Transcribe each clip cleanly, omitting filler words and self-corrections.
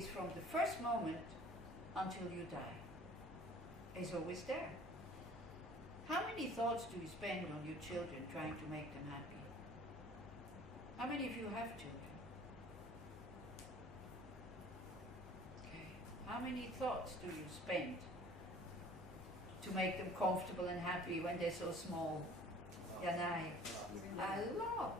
is from the first moment until you die. It's always there. How many thoughts do you spend on your children trying to make them happy? How many of you have children? Okay. How many thoughts do you spend to make them comfortable and happy when they're so small? Yanai. A lot.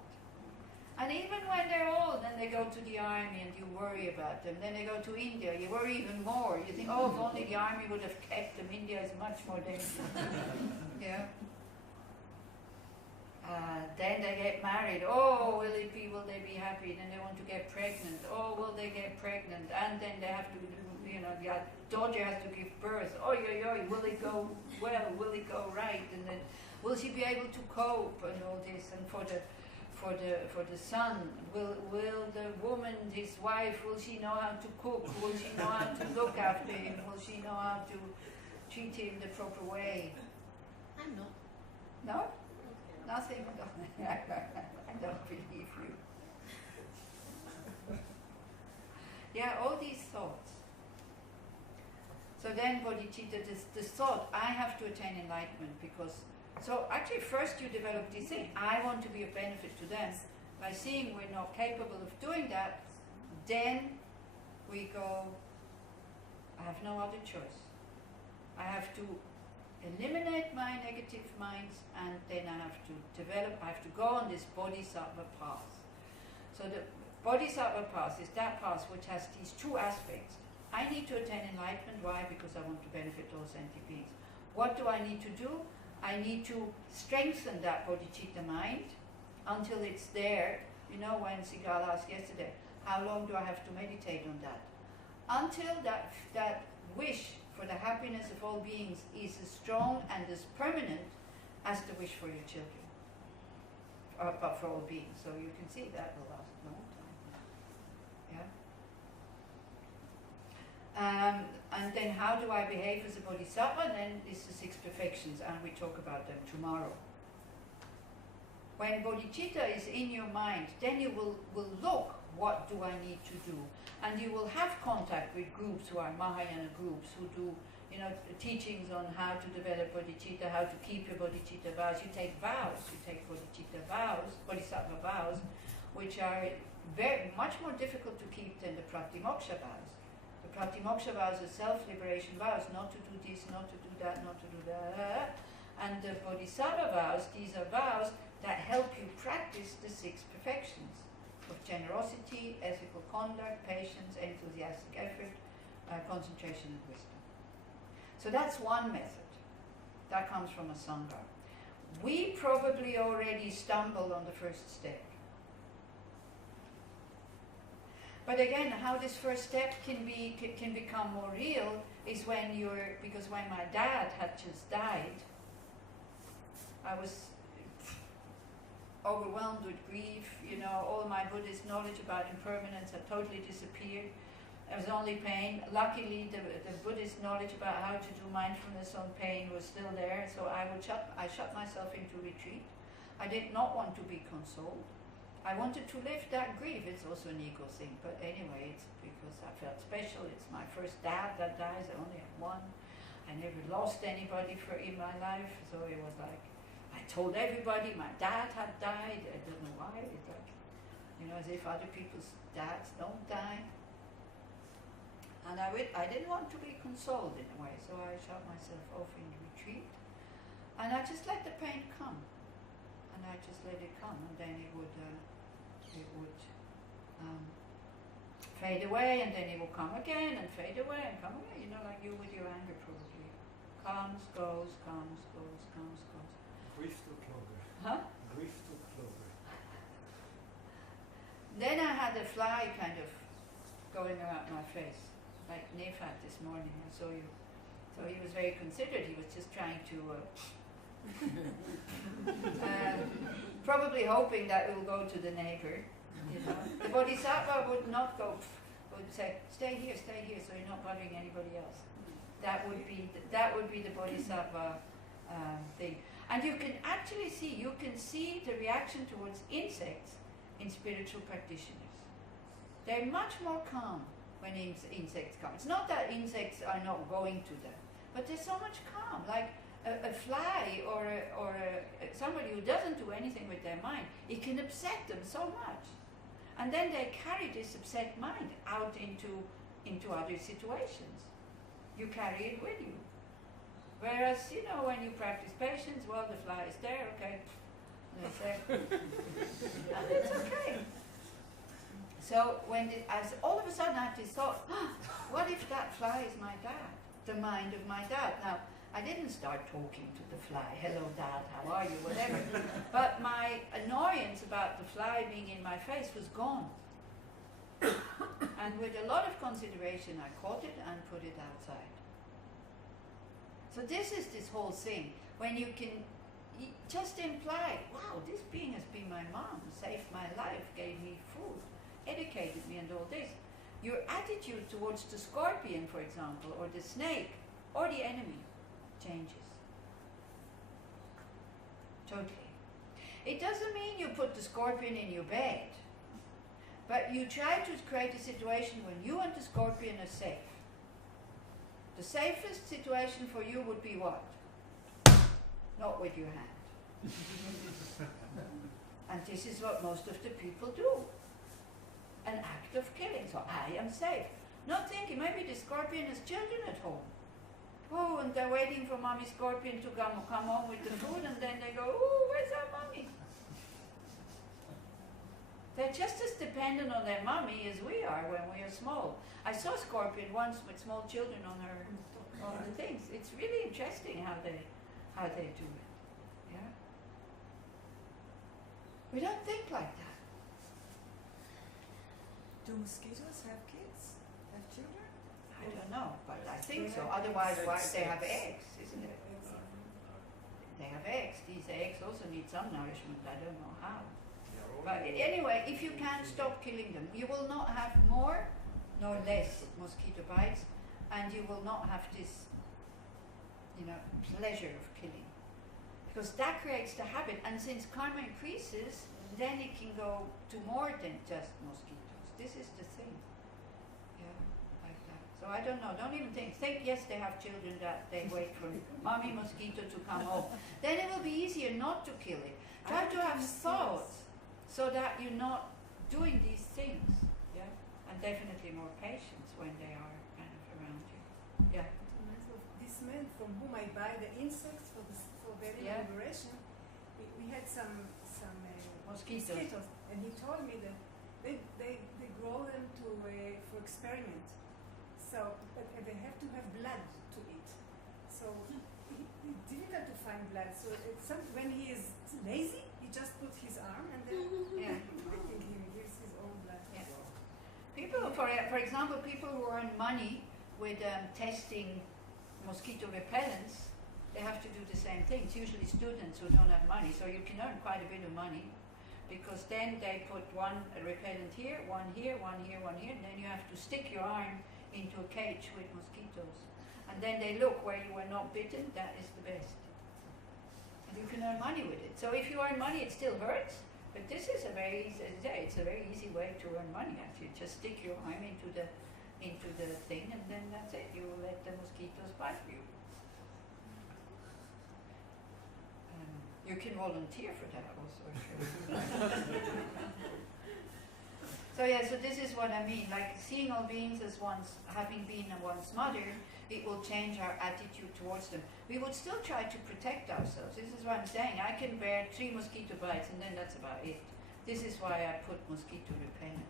And even when they're old, then they go to the army and you worry about them. Then they go to India, you worry even more. You think, oh, if only the army would have kept them. India is much more dangerous. Yeah. Then they get married. Oh, will they be happy? Then they want to get pregnant. Oh, will they get pregnant? And then they have to, the daughter has to give birth. Oh, will it go well? Will it go right? And then, will she be able to cope and all this? And for the son, will the woman, his wife, will she know how to cook? Will she know how to look after him? Will she know how to treat him the proper way? I'm not. No? Nothing? I don't believe you. Yeah, all these thoughts. So then bodhicitta, this thought, I have to attain enlightenment because, so actually first you develop this thing, I want to be of benefit to them. By seeing we're not capable of doing that, then we go, I have no other choice. I have to eliminate my negative minds, and then I have to go on this bodhisattva path. So the bodhisattva path is that path which has these two aspects. I need to attain enlightenment. Why? Because I want to benefit all sentient beings. What do I need to do? I need to strengthen that bodhicitta mind until it's there. You know, when Sigal asked yesterday, how long do I have to meditate on that? Until that wish for the happiness of all beings is as strong and as permanent as the wish for your children. But for all beings. So you can see that will last a long time. Yeah? And then how do I behave as a bodhisattva? Then it's the 6 perfections, and we talk about them tomorrow. When bodhicitta is in your mind, then you will look, what do I need to do? And you will have contact with groups who are Mahayana groups who do, teachings on how to develop bodhicitta, how to keep your bodhicitta vows. You take vows, you take bodhicitta vows, bodhisattva vows, which are much more difficult to keep than the pratimoksha vows. The pratimoksha vows are self-liberation vows, not to do this, not to do that, not to do that. And the bodhisattva vows, these are vows that help you practice the 6 perfections of generosity, ethical conduct, patience, enthusiastic effort, concentration and wisdom. So that's one method. That comes from a sangha. We probably already stumbled on the first step. But again, how this first step can become more real is because when my dad had just died, I was overwhelmed with grief. All my Buddhist knowledge about impermanence had totally disappeared. There was only pain. Luckily, the Buddhist knowledge about how to do mindfulness on pain was still there, so I shut myself into retreat. I did not want to be consoled. I wanted to live that grief. It's also an ego thing, but anyway, it's because I felt special. It's my first dad that dies. I only have one. I never lost anybody in my life, so it was like, I told everybody my dad had died. I don't know why. It's like, as if other people's dads don't die. And I didn't want to be consoled in a way, so I shut myself off in retreat. And I just let the pain come. And I just let it come, and then it would fade away, and then it will come again, and fade away, and come again. Like you with your anger probably. Comes, goes, comes, goes, comes, goes. Grief to clover. Huh? Grief to clover. Then I had a fly kind of going around my face, like Nefat this morning. I saw you. So he was very considerate. He was just trying to, probably hoping that it will go to the neighbor. The bodhisattva would not go. Would say, stay here, so you're not bothering anybody else. That would be the bodhisattva thing. And you can actually see the reaction towards insects in spiritual practitioners. They're much more calm when insects come. It's not that insects are not going to them, but there's so much calm. Like a fly or somebody who doesn't do anything with their mind, it can upset them so much. And then they carry this upset mind out into other situations. You carry it with you. Whereas, when you practice patience, well, the fly is there, okay. And it's there. And it's okay. So as all of a sudden I had this thought, what if that fly is my dad? The mind of my dad. Now, I didn't start talking to the fly, hello dad, how are you, whatever. But my annoyance about the fly being in my face was gone. And with a lot of consideration, I caught it and put it outside. So this is this whole thing, when you can just imply, wow, this being has been my mom, saved my life, gave me food, educated me and all this. Your attitude towards the scorpion, for example, or the snake, or the enemy, changes. Totally. It doesn't mean you put the scorpion in your bed, but you try to create a situation when you and the scorpion are safe. The safest situation for you would be what? Not with your hand. And this is what most of the people do. An act of killing. So I am safe. Not thinking, maybe the scorpion has children at home. Oh, and they're waiting for mommy scorpion to come home with the food, and then they go, oh, where's our mommy? They're just as dependent on their mommy as we are when we are small. I saw scorpion once with small children on the things. It's really interesting how they do it. Yeah. We don't think like that. Do mosquitoes have kids? Have children? I don't know, but I think so. Otherwise, why they have eggs, isn't it? They have eggs. These eggs also need some nourishment. I don't know how. But anyway, if you can stop killing them, you will not have more nor less mosquito bites, and you will not have this, pleasure of killing. Because that creates the habit, and since karma increases, then it can go to more than just mosquitoes. This is the thing. Yeah, like that. So I don't know, don't even think, yes, they have children that they wait for mommy mosquito to come home. Then it will be easier not to kill it. Try to have thoughts, so that you're not doing these things, yeah, and definitely more patience when they are kind of around you, yeah. This man from whom I buy the insects for their liberation, we had some mosquitoes, and he told me that they grow them for experiment, so but they have to have blood to eat. So it's difficult to find blood. So when he is lazy, he just puts his arm and then I think he gives his own blood. Yeah. People, for example, people who earn money with testing mosquito repellents, they have to do the same thing. It's usually students who don't have money, so you can earn quite a bit of money, because then they put one repellent here, one here, one here, one here, and then you have to stick your arm into a cage with mosquitoes. And then they look where you were not bitten, that is the best. And you can earn money with it. So if you earn money, it still hurts, but this is a very easy way to earn money, actually. Just stick your arm into the thing, and then that's it. You will let the mosquitoes bite you. You can volunteer for that also. So this is what I mean. Like seeing all beings as once, having been one's mother, it will change our attitude towards them. We would still try to protect ourselves. This is what I'm saying. I can bear 3 mosquito bites, and then that's about it. This is why I put mosquito repellent,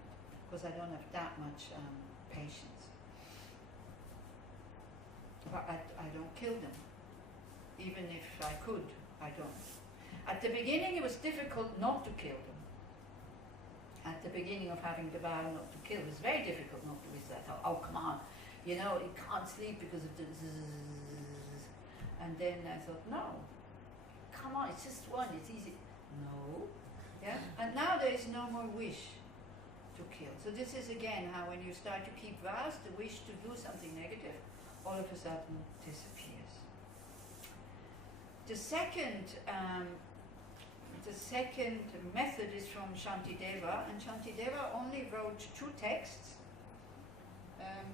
because I don't have that much patience. But I don't kill them. Even if I could, I don't. At the beginning, it was difficult not to kill them. At the beginning of having the vow not to kill, it was very difficult not to with that. Oh, come on. It can't sleep because of the zzz. And then I thought, no, come on, it's just one, it's easy. No. Yeah? And now there is no more wish to kill. So this is again how when you start to keep vows, the wish to do something negative all of a sudden disappears. The second method is from Shantideva, and Shantideva only wrote 2 texts,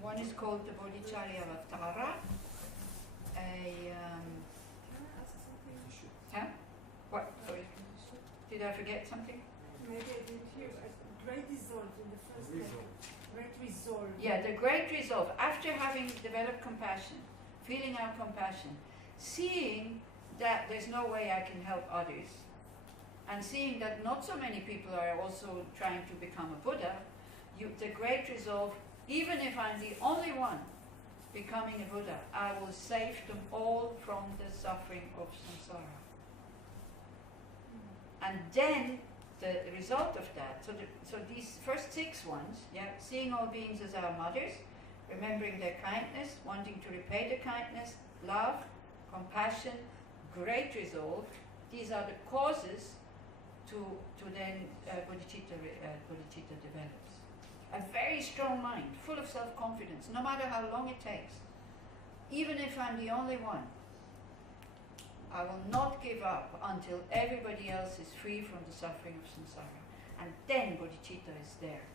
One is called the Bodhicharya Avatara. Can I ask something? Huh? What? Sorry. Did I forget something? Maybe I didn't hear. Great resolve in the first level. Great resolve. Yeah, the great resolve. After having developed compassion, feeling our compassion, seeing that there's no way I can help others, and seeing that not so many people are also trying to become a Buddha, the great resolve, even if I'm the only one becoming a Buddha, I will save them all from the suffering of samsara. And then the result of that, so these first 6 ones, yeah, seeing all beings as our mothers, remembering their kindness, wanting to repay the kindness, love, compassion, great resolve, these are the causes to then bodhicitta develops. A very strong mind, full of self-confidence, no matter how long it takes. Even if I'm the only one, I will not give up until everybody else is free from the suffering of samsara. And then bodhicitta is there.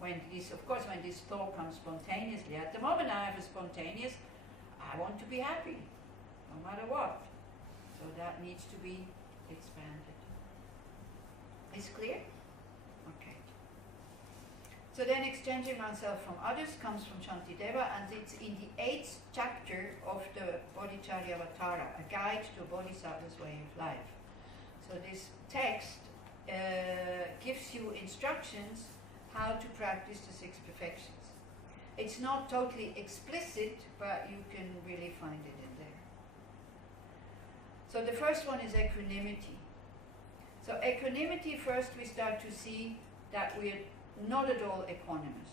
When this, of course, when this thought comes spontaneously, at the moment I have a spontaneous, I want to be happy, no matter what. So that needs to be expanded. Is clear? Okay. So then exchanging oneself from others comes from Shantideva, and it's in the 8th chapter of the Bodhicharya Avatara, a guide to a bodhisattva's way of life. So this text gives you instructions how to practice the 6 perfections. It's not totally explicit, but you can really find it in there. So the first one is equanimity. So equanimity, first we start to see that we're not at all equanimous.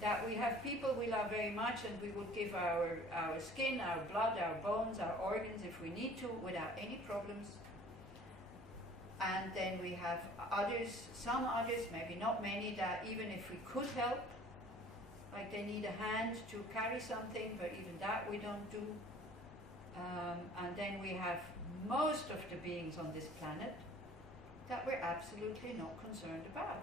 That we have people we love very much and we would give our skin, our blood, our bones, our organs if we need to without any problems. And then we have others, some others, maybe not many, that even if we could help, like they need a hand to carry something, but even that we don't do. And then we have most of the beings on this planet that we're absolutely not concerned about.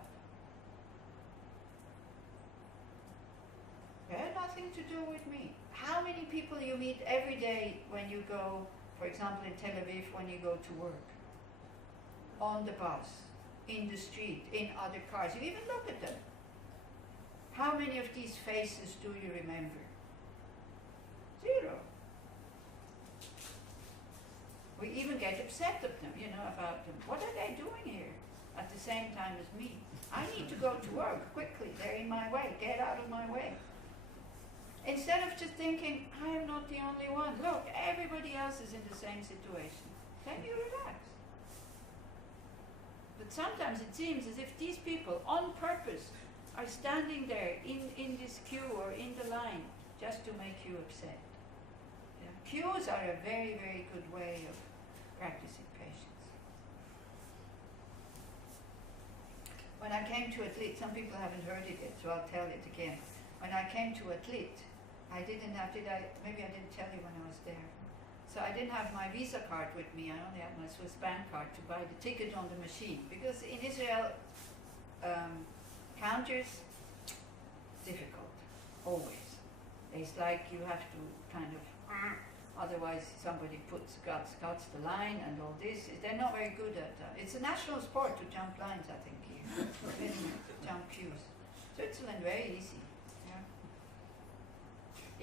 They're nothing to do with me. How many people you meet every day when you go, for example in Tel Aviv, when you go to work? On the bus, in the street, in other cars. You even look at them. How many of these faces do you remember? 0. We even get upset at them, about them. What are they doing here at the same time as me? I need to go to work quickly. They're in my way. Get out of my way. Instead of just thinking, I am not the only one. Look, everybody else is in the same situation. Then you relax. But sometimes it seems as if these people, on purpose, are standing there in this queue or in the line just to make you upset. Yeah. Queues are a very, very good way of practicing patience. When I came to Atlit, some people haven't heard it yet, so I'll tell it again. When I came to Atlit, I didn't have, maybe I didn't tell you when I was there. So I didn't have my Visa card with me, I only had my Swiss bank card to buy the ticket on the machine. Because in Israel, counters, difficult, always. It's like you have to kind of, otherwise somebody cuts the line and all this. They're not very good at that. It's a national sport to jump lines, I think, here. Jump queues. Switzerland, very easy. Yeah.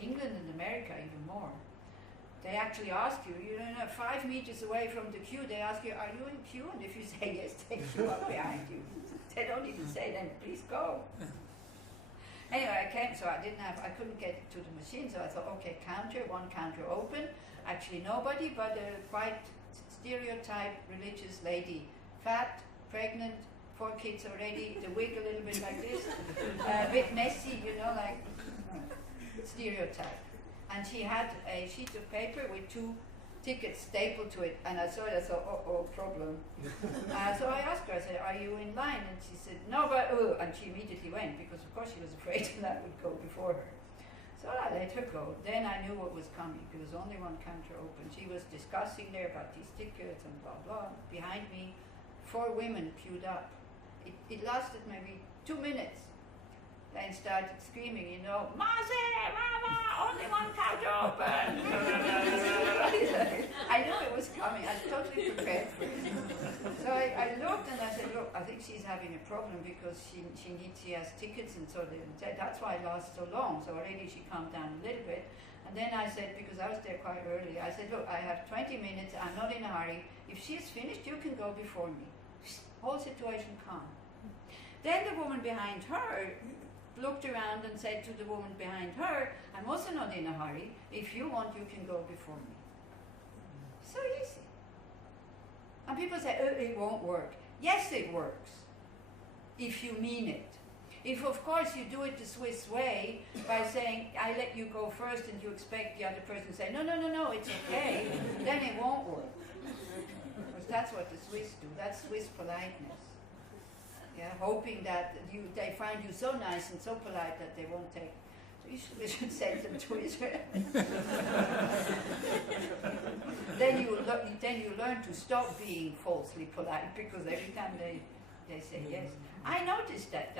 England and America, even more. They actually ask you, 5 meters away from the queue, they ask you, are you in queue? And if you say yes, they queue up behind you. They don't even say then, please go. Anyway, I came, so I couldn't get to the machine, so I thought, okay, one counter open. Actually nobody, but a quite stereotype religious lady. Fat, pregnant, 4 kids already, the wig a little bit like this, a bit messy, like stereotype. And she had a sheet of paper with 2 tickets stapled to it, and I saw it, I thought, problem. So I asked her, I said, are you in line? And she said, no, but, and she immediately went, because of course she was afraid that would go before her. So I let her go. Then I knew what was coming. There was only one counter open. She was discussing there about these tickets and blah, blah. Behind me, 4 women queued up. It lasted maybe 2 minutes. then started screaming, you know, Maze, Mama, only one couch open. I knew it was coming. I was totally prepared for it. So I looked and I said, look, I think she's having a problem because she has tickets and so that's why it lasts so long. So already she calmed down a little bit. And then I said, because I was there quite early, I said, look, I have 20 minutes, I'm not in a hurry. If she's finished, you can go before me. Whole situation calm. Then the woman behind her looked around and said to the woman behind her, I'm also not in a hurry. If you want, you can go before me. So easy. And people say, oh, it won't work. Yes, it works. If you mean it. If, of course, you do it the Swiss way by saying, I let you go first and you expect the other person to say, no, no, no, no, it's okay, then it won't work. Because that's what the Swiss do. That's Swiss politeness. Yeah, hoping that they find you so nice and so polite that they won't take. So we should send them to Israel. then you learn to stop being falsely polite because every time they say yes. I noticed that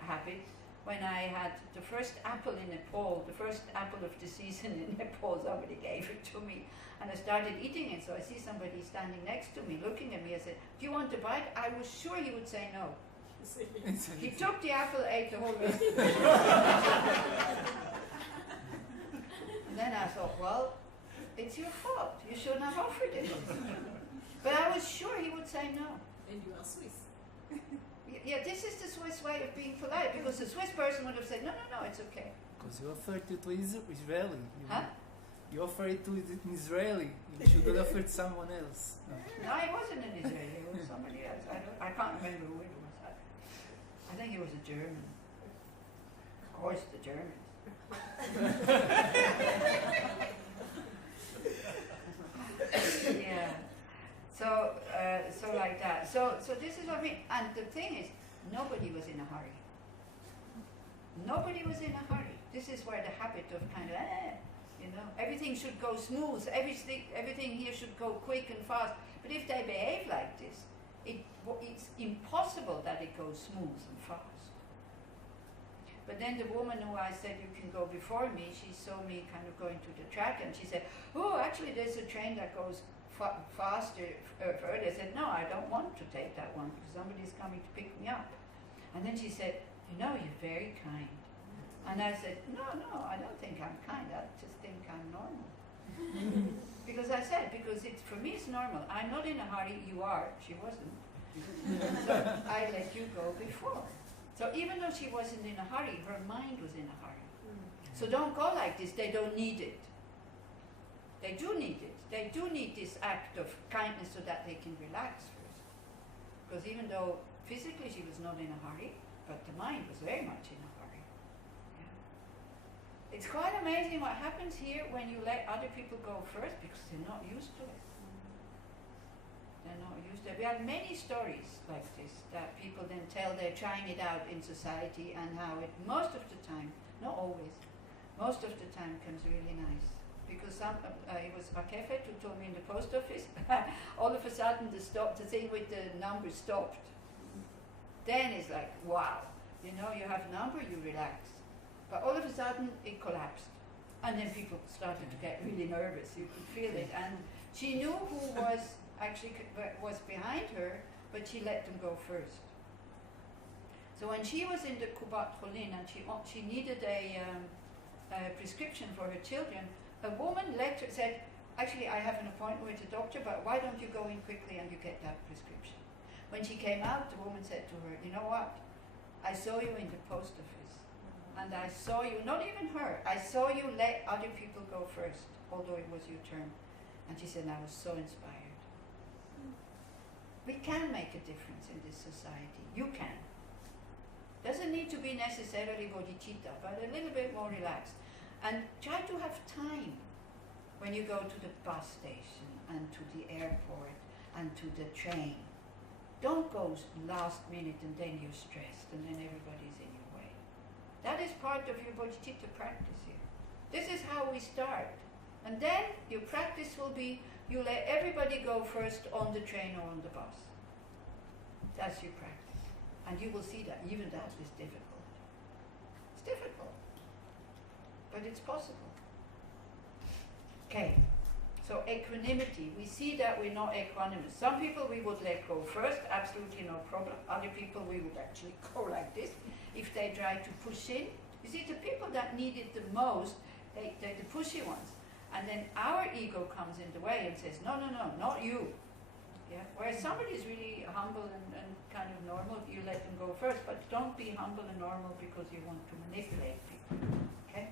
habit when I had the first apple in Nepal, the first apple of the season in Nepal. Somebody gave it to me, and I started eating it. So I see somebody standing next to me, looking at me. I said, "Do you want to bite?" I was sure he would say no. He took the apple, ate the whole rest. And then I thought, well, it's your fault. You shouldn't have offered it. But I was sure he would say no. And you are Swiss. Yeah, this is the Swiss way of being polite, because the Swiss person would have said, no, no, no, it's okay. Because you offered it to Israeli. Huh? You offered it to an Israeli. You should have offered someone else. No, it wasn't an Israeli. It was somebody else. I can't remember who it was. I think it was a German. Of course, the Germans. Yeah. So like that. So this is what I mean. And the thing is, nobody was in a hurry. Nobody was in a hurry. This is where the habit of kind of, everything should go smooth. Everything here should go quick and fast. But if they behave like this, it's impossible that it goes smooth and fast. But then the woman who I said you can go before me, she saw me kind of going to the track, and she said, oh, actually there's a train that goes faster further. I said, no, I don't want to take that one because somebody's coming to pick me up. And then she said, you're very kind. And I said, no, I don't think I'm kind. I just think I'm normal. Because for me it's normal. I'm not in a hurry. You are. She wasn't. So I let you go before. So even though she wasn't in a hurry, her mind was in a hurry. So don't go like this. They don't need it. They do need it. They do need this act of kindness so that they can relax first. Because even though physically she was not in a hurry, but the mind was very much in a hurry. Yeah. It's quite amazing what happens here when you let other people go first, because they're not used to it. They're not used to it. We have many stories like this that people then tell they're trying it out in society, and how it most of the time, not always, most of the time comes really nice. Because it was Akefet who told me in the post office, all of a sudden the thing with the number stopped. Then it's like, wow, you have a number, you relax. But all of a sudden it collapsed. And then people started to get really nervous, you could feel it. And she knew who was behind her, but she let them go first. So when she was in the Kubat Cholin and she needed a prescription for her children, a woman said, actually I have an appointment with the doctor, but why don't you go in quickly and you get that prescription? When she came out, the woman said to her, you know what? I saw you in the post office, and I saw you, not even her, I saw you let other people go first, although it was your turn. And she said, I was so inspired. We can make a difference in this society. You can. Doesn't need to be necessarily bodhicitta, but a little bit more relaxed. And try to have time when you go to the bus station and to the airport and to the train. Don't go last minute and then you're stressed and then everybody's in your way. That is part of your bodhicitta practice here. This is how we start. And then your practice will be, you let everybody go first on the train or on the bus. That's your practice. And you will see that even that is difficult. difficult, but it's possible. Okay, so equanimity. We see that we're not equanimous. Some people we would let go first, absolutely no problem. Other people we would actually go like this if they try to push in. You see, the people that need it the most, they're the pushy ones. And then our ego comes in the way and says, no, no, no, not you. Yeah? Whereas somebody is really humble and kind of normal, you let them go first, but don't be humble and normal because you want to manipulate people. Okay?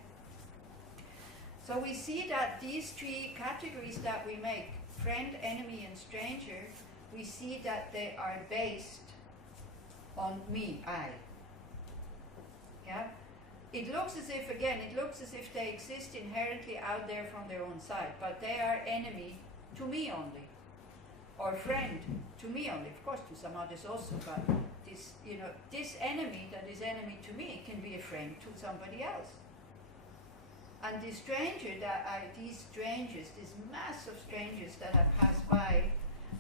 So we see that these three categories that we make, friend, enemy, and stranger, we see that they are based on me, I. Yeah? It looks as if, again, it looks as if they exist inherently out there from their own side, but they are enemy to me only, or friend to me only, of course to some others also, but this, you know, this enemy that is enemy to me can be a friend to somebody else. And the stranger that these strangers, these massive strangers that I pass by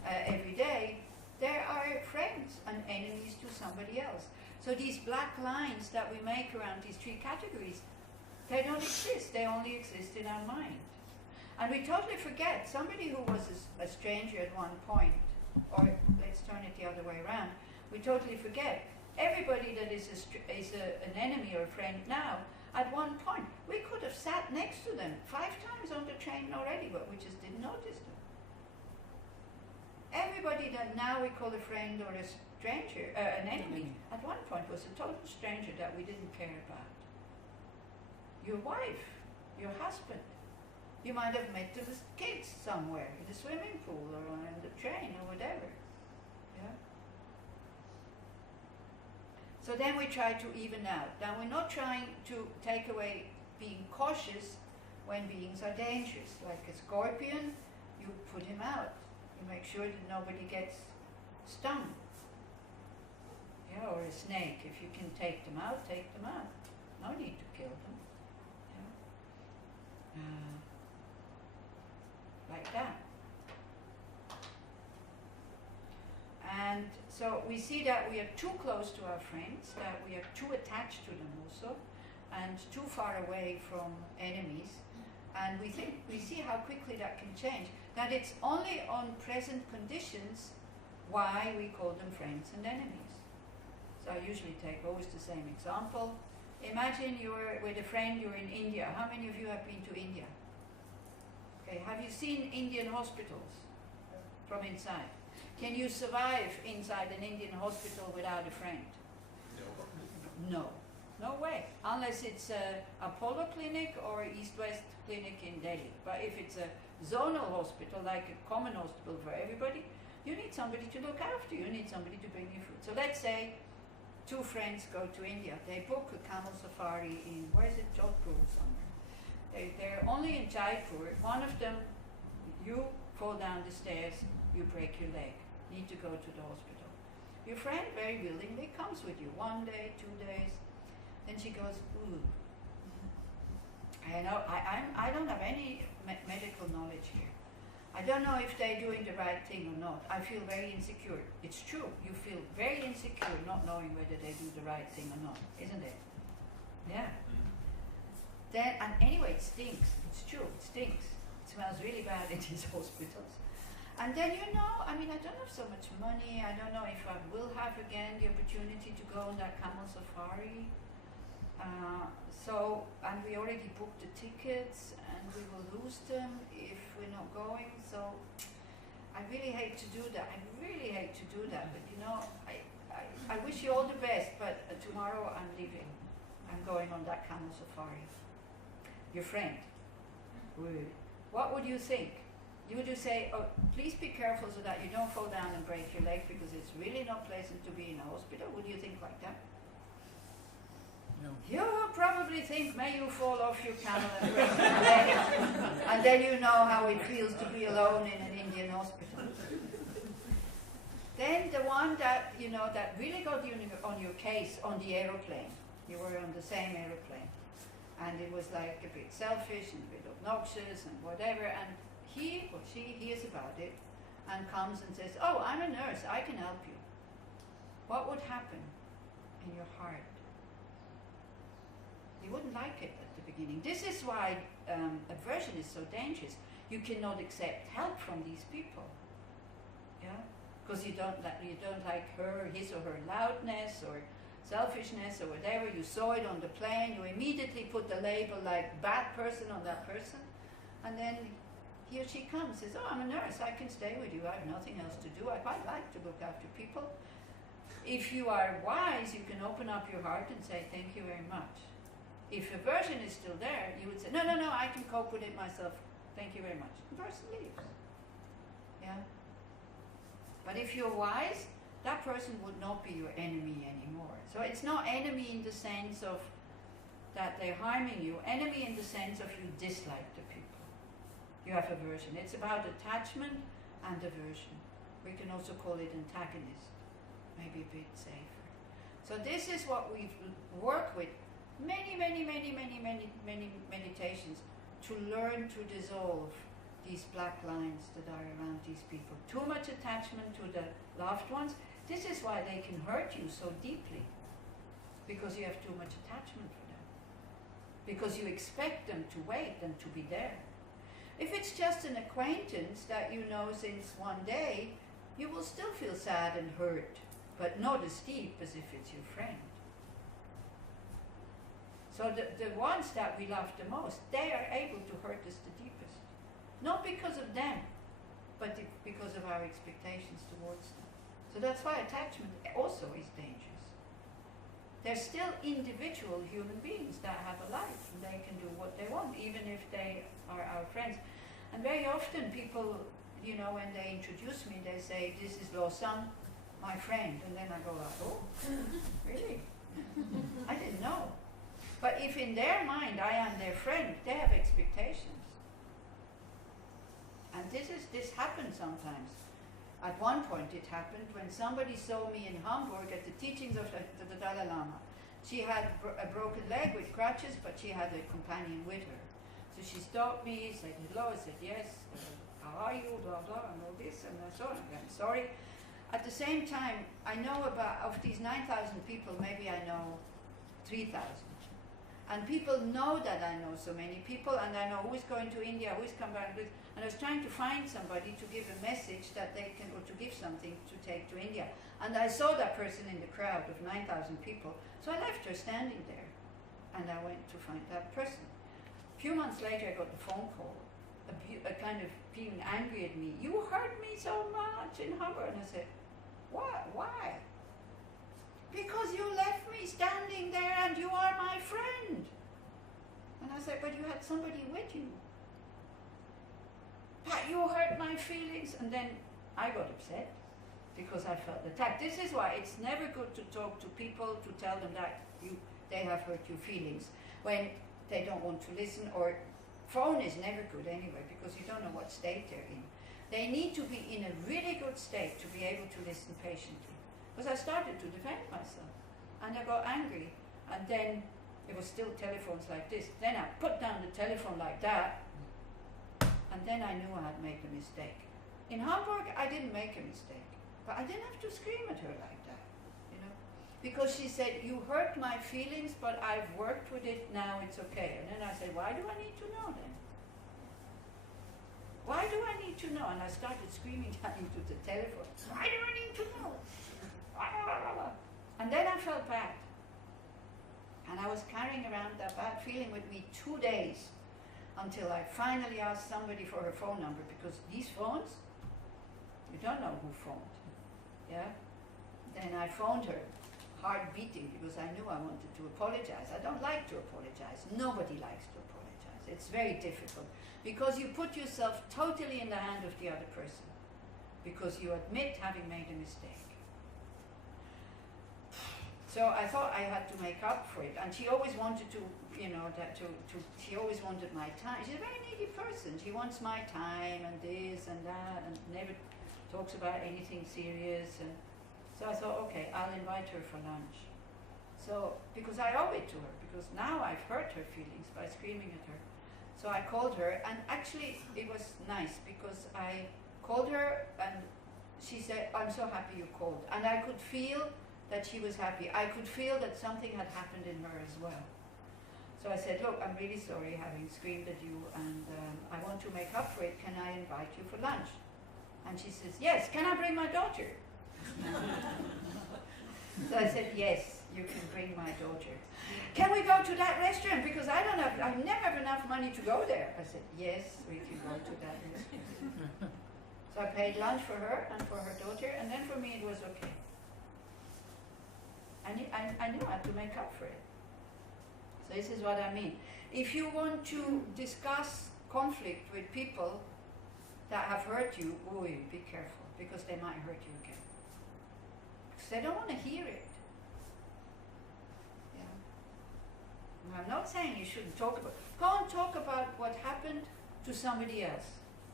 every day, they are friends and enemies to somebody else. So these black lines that we make around these three categories, they don't exist. They only exist in our mind. And we totally forget somebody who was a stranger at one point, or let's turn it the other way around, we totally forget. Everybody that is an enemy or a friend now, at one point, we could have sat next to them 5 times on the train already, but we just didn't notice them. Everybody that now we call a friend or a stranger, an enemy, at one point was a total stranger that we didn't care about. Your wife, your husband, you might have met them as kids somewhere, in the swimming pool or on the train or whatever. Yeah? So then we try to even out. Now we're not trying to take away being cautious when beings are dangerous. Like a scorpion, you put him out. You make sure that nobody gets stung. Yeah, or a snake. If you can take them out, take them out. No need to kill them. Yeah? Like that. And so we see that we are too close to our friends, that we are too attached to them also, and too far away from enemies. And we see how quickly that can change. That it's only on present conditions why we call them friends and enemies. So I usually take always the same example. Imagine you're with a friend, you're in India. How many of you have been to India? Okay, have you seen Indian hospitals from inside? Can you survive inside an Indian hospital without a friend? No. No way. Unless it's a Apollo clinic or East-West clinic in Delhi. But if it's a zonal hospital, like a common hospital for everybody, you need somebody to look after you. You need somebody to bring you food. So let's say 2 friends go to India. They book a camel safari in, where is it, Jodhpur or somewhere. They're only in Jaipur. One of them, you fall down the stairs, you break your leg. Need to go to the hospital. Your friend very willingly comes with you 1 day, 2 days. Then she goes, ooh. I know, I don't have any medical knowledge here. I don't know if they're doing the right thing or not. I feel very insecure. It's true. You feel very insecure not knowing whether they do the right thing or not, isn't it? Yeah. Then, and anyway, it stinks. It's true. It stinks. It smells really bad in these hospitals. And then, you know, I mean, I don't have so much money. I don't know if I will have again the opportunity to go on that camel safari. And we already booked the tickets, and we will lose them if we're not going. So I really hate to do that. I really hate to do that. But you know, I wish you all the best. But tomorrow I'm leaving. I'm going on that camel safari. Your friend. What would you think? You would say, oh, please be careful so that you don't fall down and break your leg because it's really not pleasant to be in a hospital. Would you think like that? No. You will probably think, may you fall off your camel and break your leg. And then you know how it feels to be alone in an Indian hospital. Then the one that, you know, that really got you on your case on the aeroplane. You were on the same aeroplane. And it was like a bit selfish and a bit obnoxious and whatever. And he or she hears about it and comes and says, oh, I'm a nurse, I can help you. What would happen in your heart? He wouldn't like it at the beginning. This is why aversion is so dangerous. You cannot accept help from these people. Yeah? Because you don't like her, his or her loudness or selfishness or whatever. You saw it on the plane. You immediately put the label like bad person on that person. And then he or she comes, says, oh, I'm a nurse, I can stay with you, I have nothing else to do, I quite like to look after people. If you are wise, you can open up your heart and say, thank you very much. If aversion is still there, you would say, no, I can cope with it myself, thank you very much. The person leaves. Yeah? But if you're wise, that person would not be your enemy anymore. So it's not enemy in the sense of that they're harming you, enemy in the sense of you dislike the people. You have aversion. It's about attachment and aversion. We can also call it antagonist, maybe a bit safer. So this is what we've worked with many meditations to learn to dissolve these black lines that are around these people. Too much attachment to the loved ones. This is why they can hurt you so deeply, because you have too much attachment for them. Because you expect them to wait and to be there. If it's just an acquaintance that you know since one day, you will still feel sad and hurt, but not as deep as if it's your friend. So the ones that we love the most, they are able to hurt us the deepest. Not because of them, but because of our expectations towards them. So that's why attachment also is dangerous. They're still individual human beings that have a life and they can do what they want, even if they are our friends. And very often people, when they introduce me, they say, this is Losang, my friend. And then I go like, oh, really? I didn't know. But if in their mind I am their friend, they have expectations. And this happens sometimes. At one point it happened when somebody saw me in Hamburg at the teachings of the Dalai Lama. She had a broken leg with crutches, but she had a companion with her. So she stopped me, said hello, I said yes, how are you, blah blah, and all this and so on. I'm sorry. At the same time, I know of these 9,000 people, maybe I know 3,000. And people know that I know so many people, and I know who is going to India, who is coming back. And I was trying to find somebody to give a message that they can, or to give something to take to India. And I saw that person in the crowd of 9,000 people. So I left her standing there, and I went to find that person. A few months later, I got the phone call, a kind of being angry at me. You hurt me so much in Hamburg. And I said, what? Why? Because you left me standing there and you are my friend. And I said, but you had somebody with you. But you hurt my feelings. And then I got upset because I felt attacked. This is why it's never good to talk to people, to tell them that they have hurt your feelings when they don't want to listen. Or phone is never good anyway, because you don't know what state they're in. They need to be in a really good state to be able to listen patiently. Because I started to defend myself, and I got angry, and then it was still telephones like this. Then I put down the telephone like that, and then I knew I had made a mistake. In Hamburg, I didn't make a mistake, but I didn't have to scream at her like that, because she said, you hurt my feelings, but I've worked with it, now it's okay. And then I said, why do I need to know then? Why do I need to know? And I started screaming down into the telephone, why do I need to know? And then I felt bad. And I was carrying around that bad feeling with me 2 days until I finally asked somebody for her phone number, because these phones, you don't know who phoned. Yeah? Then I phoned her, heart beating, because I knew I wanted to apologize. I don't like to apologize. Nobody likes to apologize. It's very difficult, because you put yourself totally in the hand of the other person, because you admit having made a mistake. So I thought I had to make up for it, and she always wanted to, she always wanted my time. She's a very needy person. She wants my time and this and that, and never talks about anything serious. And so I thought, okay, I'll invite her for lunch. So, because I owe it to her, because now I've hurt her feelings by screaming at her. So I called her, and actually it was nice, because I called her and she said, I'm so happy you called. And I could feel that she was happy. I could feel that something had happened in her as well. So I said, look, I'm really sorry having screamed at you, and I want to make up for it. Can I invite you for lunch? And she says, yes. Can I bring my daughter? So I said, yes, you can bring my daughter. Can we go to that restaurant? Because I never have enough money to go there. I said, yes, we can go to that restaurant. So I paid lunch for her and for her daughter, and then for me it was okay. I knew I had to make up for it. So this is what I mean. If you want to discuss conflict with people that have hurt you, be careful, because they might hurt you again. Because they don't want to hear it. Yeah. I'm not saying you shouldn't talk about it. Go and talk about what happened to somebody else,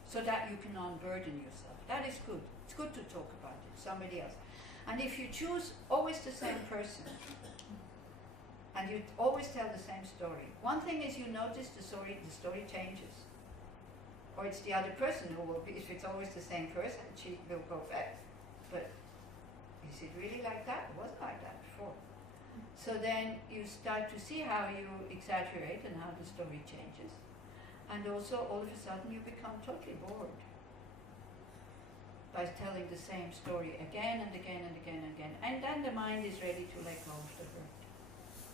so that you can unburden yourself. That is good. It's good to talk about it, somebody else. And if you choose always the same person, and you always tell the same story, one thing is you notice the story changes. Or it's the other person who will be, if it's always the same person, she will go back. But is it really like that? It wasn't like that before. So then you start to see how you exaggerate and how the story changes. And also all of a sudden you become totally bored by telling the same story again and again and again and again. And then the mind is ready to let go of the hurt.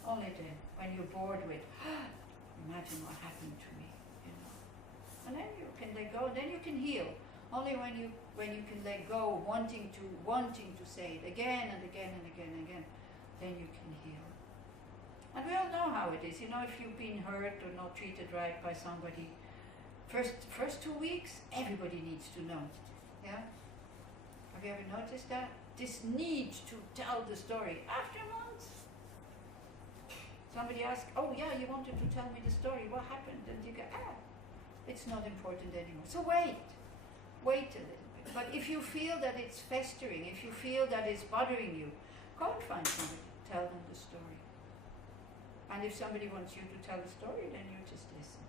Only then, when you're bored with, imagine what happened to me, you know. And then you can let go, then you can heal. Only when you can let go, wanting to say it again and again and again and again, then you can heal. And we all know how it is. You know, if you've been hurt or not treated right by somebody, first 2 weeks, everybody needs to know. Yeah? Have you ever noticed that? This need to tell the story. After months, somebody asks, oh yeah, you wanted to tell me the story, what happened? And you go, it's not important anymore. So wait a little bit. But if you feel that it's festering, if you feel that it's bothering you, go and find somebody, tell them the story. And if somebody wants you to tell the story, then you just listen.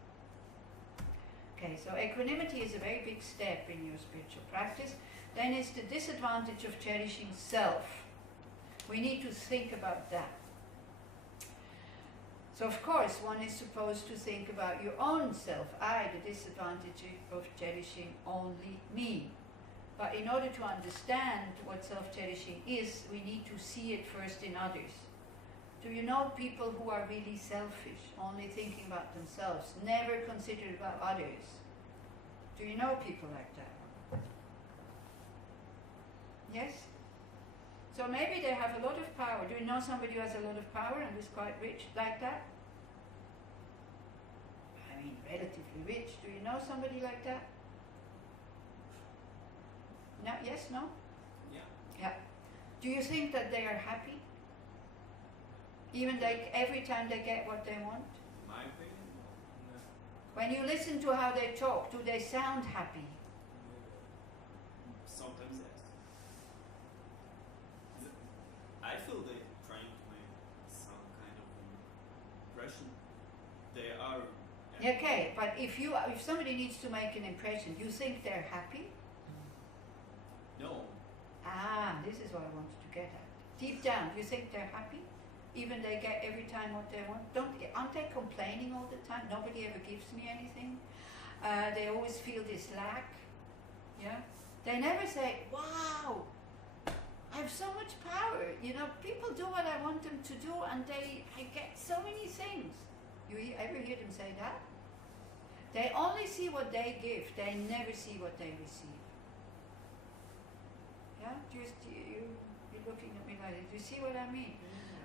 Okay, so equanimity is a very big step in your spiritual practice. Then it's the disadvantage of cherishing self. We need to think about that. So of course, one is supposed to think about your own self. The disadvantage of cherishing only me. But in order to understand what self-cherishing is, we need to see it first in others. Do you know people who are really selfish, only thinking about themselves, never considered about others? Do you know people like that? Yes? So maybe they have a lot of power. Do you know somebody who has a lot of power and is quite rich like that? I mean, relatively rich. Do you know somebody like that? No? Yes? No? Yeah. Yeah. Do you think that they are happy? Even every time they get what they want? My opinion? No. When you listen to how they talk, do they sound happy? Sometimes yes. I feel they're trying to make some kind of impression. They are. Okay, but if somebody needs to make an impression, you think they're happy? No. This is what I wanted to get at. Deep down, do you think they're happy? Even they get every time what they want? Aren't they complaining all the time? Nobody ever gives me anything. They always feel this lack. Yeah? They never say, wow, I have so much power. You know, people do what I want them to do and I get so many things. You ever hear them say that? They only see what they give. They never see what they receive. Yeah? You're looking at me like that. Do you see what I mean?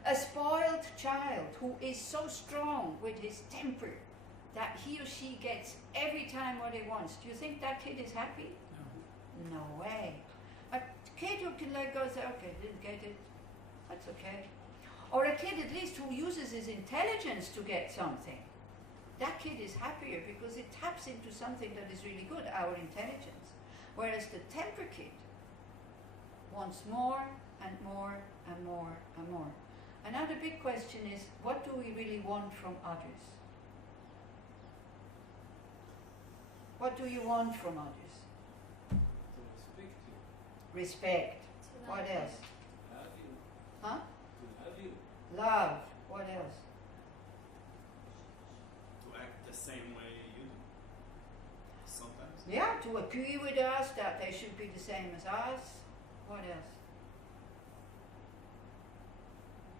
A spoiled child who is so strong with his temper that he or she gets every time what he wants. Do you think that kid is happy? No. No way. A kid who can let go and say, okay, didn't get it. That's okay. Or a kid at least who uses his intelligence to get something. That kid is happier because it taps into something that is really good, our intelligence. Whereas the temper kid wants more and more and more and more. Another big question is, what do we really want from others? What do you want from others? To respect you. Respect. What else? Love you. Huh? To love you. Love. What else? Yeah, to agree with us, that they should be the same as us. What else?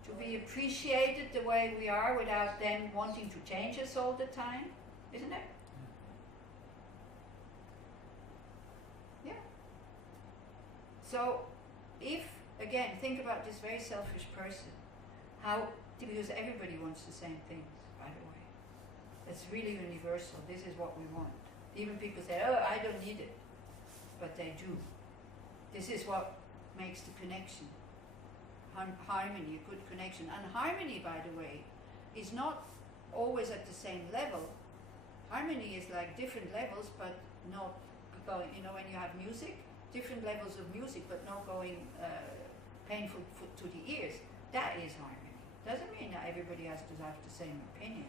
To be appreciated the way we are without them wanting to change us all the time, isn't it? Yeah. So, if, again, think about this very selfish person, because everybody wants the same things, by the way. It's really universal. This is what we want. Even people say, oh, I don't need it. But they do. This is what makes the connection. Harmony, a good connection. And harmony, by the way, is not always at the same level. Harmony is like different levels, but not going, when you have music, different levels of music, but not going painful to the ears. That is harmony. Doesn't mean that everybody has to have the same opinion,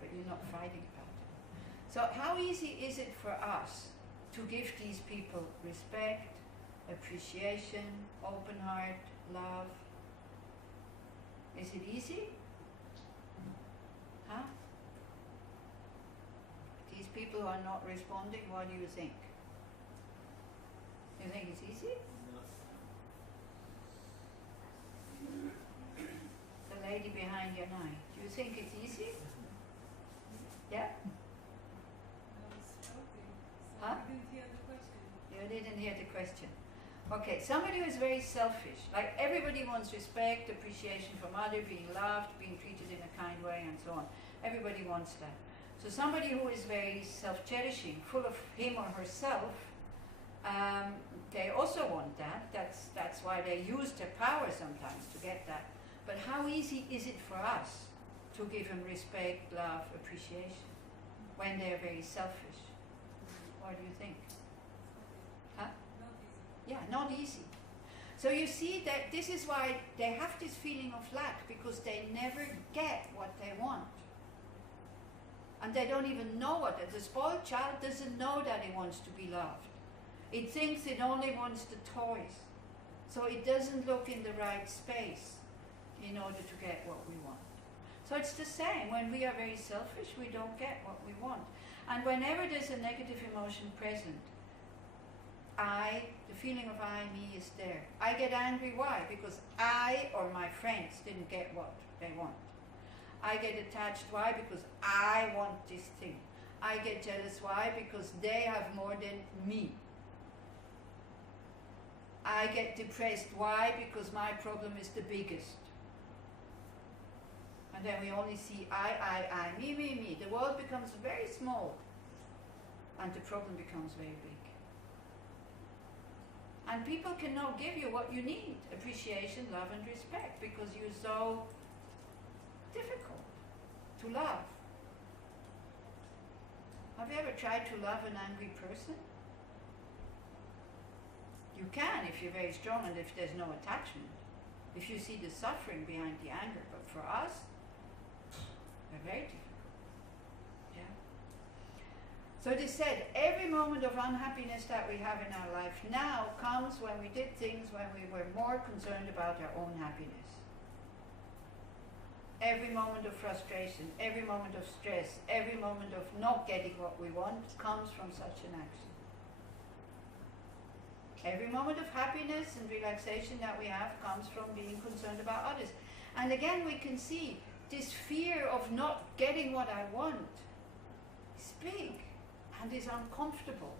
but you're not fighting about it. So how easy is it for us to give these people respect, appreciation, open heart, love? Is it easy? Huh? These people who are not responding, what do you think? You think it's easy? The lady behind your eye. Do you think it's easy? Yeah? I was helping, so Huh? I didn't hear the question. You didn't hear the question. Okay, somebody who is very selfish, like everybody wants respect, appreciation from others, being loved, being treated in a kind way, and so on. Everybody wants that. So somebody who is very self-cherishing, full of him or herself, they also want that. That's why they use their power sometimes to get that. But how easy is it for us to give them respect, love, appreciation when they're very selfish? What do you think? Huh? Not easy. Yeah, not easy. So you see that this is why they have this feeling of lack, because they never get what they want. And they don't even know what it is. The spoiled child doesn't know that it wants to be loved. It thinks it only wants the toys. So it doesn't look in the right space in order to get what we want. So it's the same. When we are very selfish, we don't get what we want. And whenever there's a negative emotion present, the feeling of I, me is there. I get angry, why? Because I or my friends didn't get what they want. I get attached, why? Because I want this thing. I get jealous, why? Because they have more than me. I get depressed, why? Because my problem is the biggest. And then we only see I, me, me, me. The world becomes very small and the problem becomes very big. And people cannot give you what you need, appreciation, love and respect, because you're so difficult to love. Have you ever tried to love an angry person? You can if you're very strong and if there's no attachment. If you see the suffering behind the anger. But for us, they're very difficult. Yeah. So they said, every moment of unhappiness that we have in our life now comes when we did things when we were more concerned about our own happiness. Every moment of frustration, every moment of stress, every moment of not getting what we want comes from such an action. Every moment of happiness and relaxation that we have comes from being concerned about others. And again, we can see this fear of not getting what I want is big and is uncomfortable.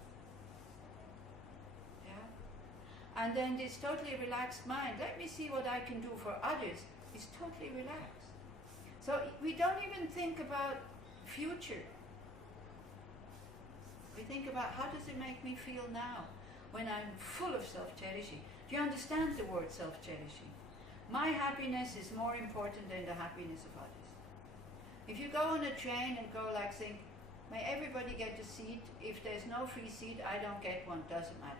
Yeah? And then this totally relaxed mind, let me see what I can do for others, is totally relaxed. So we don't even think about future. We think about how does it make me feel now when I'm full of self-cherishing. Do you understand the word self-cherishing? My happiness is more important than the happiness of others. If you go on a train and go like saying, may everybody get a seat, if there's no free seat, I don't get one, doesn't matter.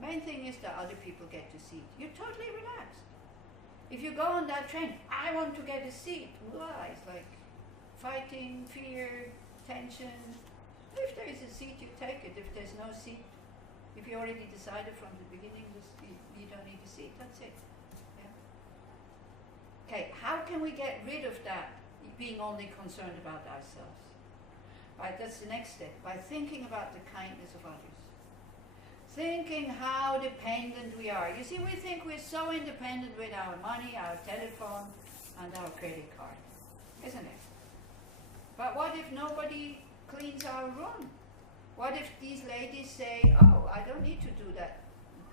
Main thing is that other people get the seat. You're totally relaxed. If you go on that train, I want to get a seat. Blah, it's like fighting, fear, tension. If there is a seat, you take it. If there's no seat, if you already decided from the beginning, you don't need a seat, that's it. Yeah? Okay, how can we get rid of that, being only concerned about ourselves? Right, that's the next step. By thinking about the kindness of others. Thinking how dependent we are. You see, we think we're so independent with our money, our telephone, and our credit card, isn't it? But what if nobody cleans our room? What if these ladies say, oh, I don't need to do that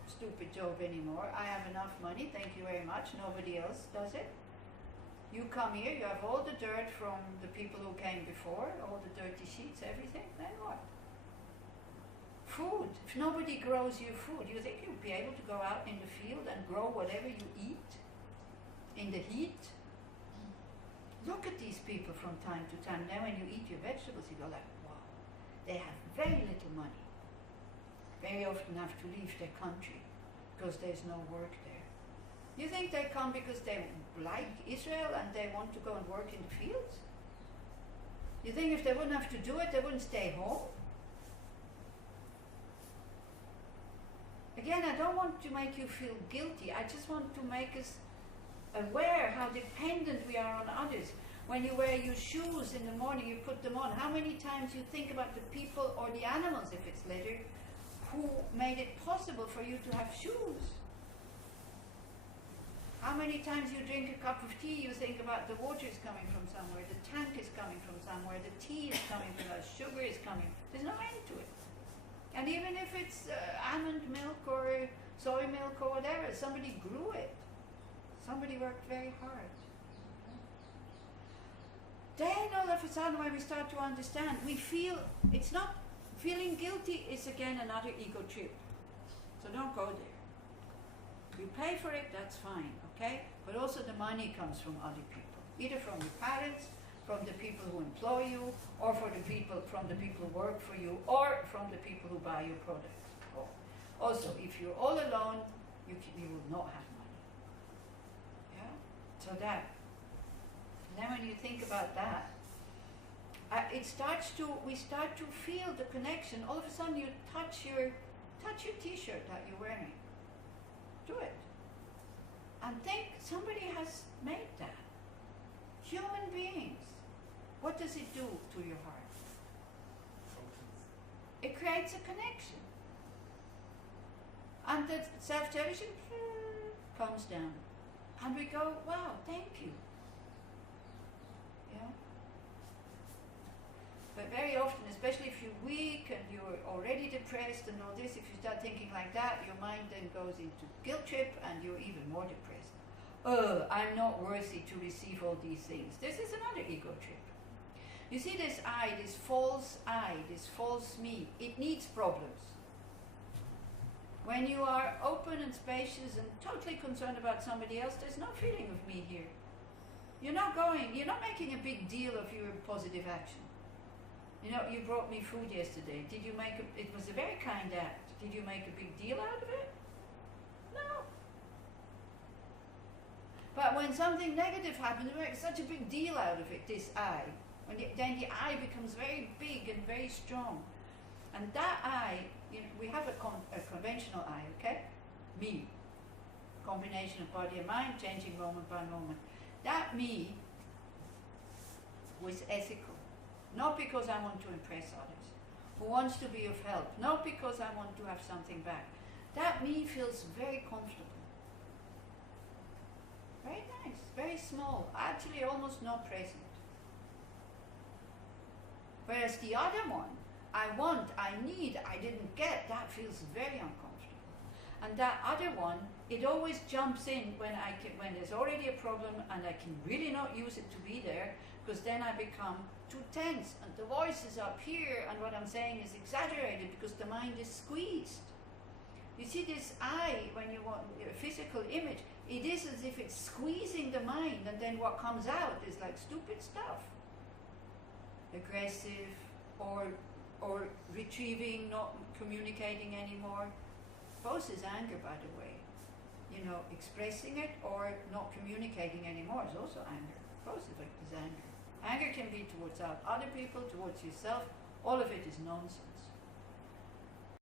stupid job anymore. I have enough money, thank you very much. Nobody else does it. You come here, you have all the dirt from the people who came before, all the dirty sheets, everything, then what? Food. If nobody grows you food, you think you'll be able to go out in the field and grow whatever you eat in the heat? Look at these people from time to time. Then when you eat your vegetables, you go like, wow, they have very little money. Very often have to leave their country because there's no work there. You think they come because they like Israel and they want to go and work in the fields? You think if they wouldn't have to do it, they wouldn't stay home? Again, I don't want to make you feel guilty. I just want to make us aware how dependent we are on others. When you wear your shoes in the morning, you put them on. How many times you think about the people or the animals, if it's leather, who made it possible for you to have shoes? How many times you drink a cup of tea, you think about the water is coming from somewhere, the tank is coming from somewhere, the tea is coming from us, sugar is coming. There's no end to it. And even if it's almond milk or soy milk or whatever, somebody grew it. Somebody worked very hard. Then all of a sudden when we start to understand, we feel, it's not, feeling guilty is again another ego trip. So don't go there. You pay for it, that's fine, okay? But also the money comes from other people. Either from your parents, from the people who employ you, or from the people who work for you, or from the people who buy your products. Also, if you're all alone, you will not have money. Yeah? So that. And then when you think about that, we start to feel the connection. All of a sudden you touch your t-shirt that you're wearing. Do it. And think somebody has made that. Human beings. What does it do to your heart? It creates a connection. And the self-television comes down. And we go, wow, thank you. Yeah? But very often, especially if you're weak and you're already depressed and all this, if you start thinking like that, your mind then goes into guilt trip and you're even more depressed. Oh, I'm not worthy to receive all these things. This is another ego trip. You see this I, this false me, it needs problems. When you are open and spacious and totally concerned about somebody else, there's no feeling of me here. You're not making a big deal of your positive action. You know, you brought me food yesterday. It was a very kind act. Did you make a big deal out of it? No. But when something negative happens, we make such a big deal out of it, this I. Then the I becomes very big and very strong. And that I, we have a conventional I, okay? Me. Combination of body and mind, changing moment by moment. That me was ethical. Not because I want to impress others. Who wants to be of help. Not because I want to have something back. That me feels very comfortable. Very nice, very small. Actually almost not present. Whereas the other one, I want, I need, I didn't get, that feels very uncomfortable. And that other one, it always jumps in when there's already a problem and I can really not use it to be there, because then I become too tense and the voice is up here and what I'm saying is exaggerated because the mind is squeezed. You see this I, when you want a physical image, it is as if it's squeezing the mind and then what comes out is like stupid stuff. Aggressive or retrieving, not communicating anymore. Both is anger, by the way. You know, expressing it or not communicating anymore is also anger. Both of it is anger. Anger can be towards other people, towards yourself. All of it is nonsense.